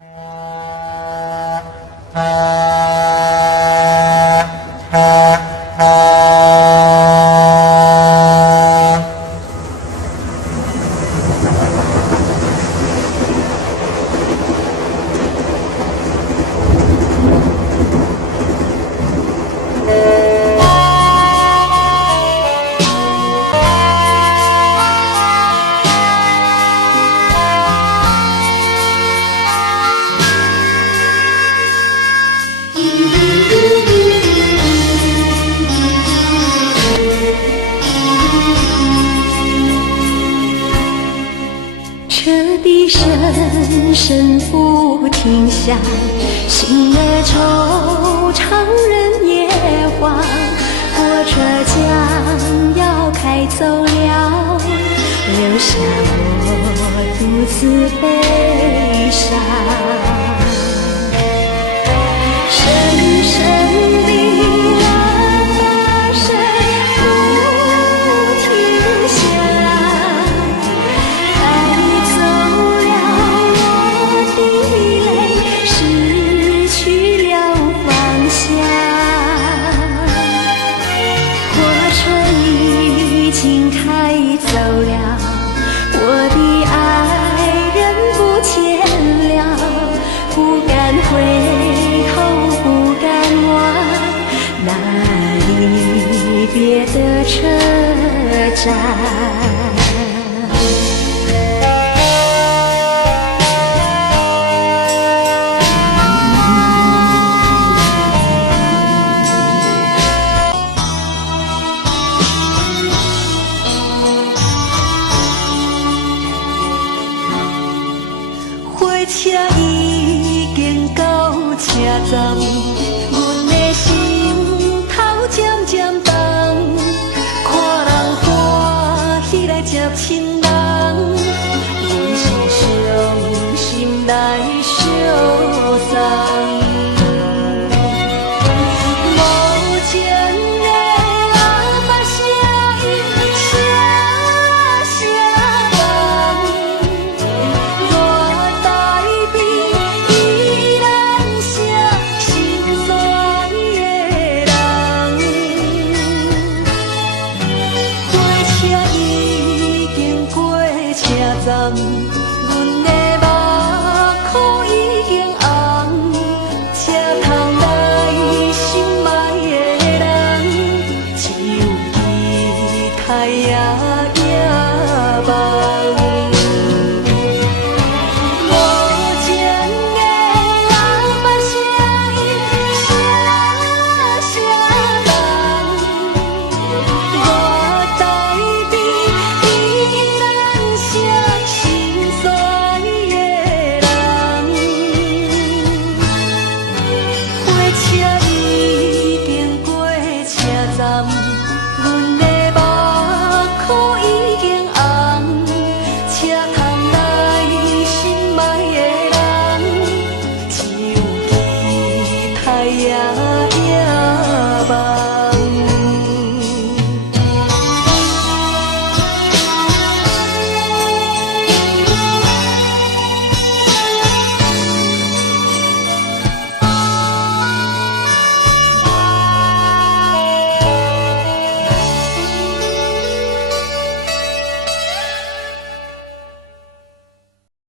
车笛声声不停响，心儿惆怅人夜话。火车将要开走了，留下我独自悲伤。深深的喇叭声不停响，带走了我的泪，失去了方向。火车已经开走了，我的爱人不见了，不敢回头，不敢望那离别的车站。火车已经到车站，阮的心头渐渐重，看人欢喜来接亲人，阮是伤心来相送。无情的喇叭声音声声放，我代表依然是心酸的人。火车已经过车站，阮的目眶已经红，才通来心爱的人，只有期待也望。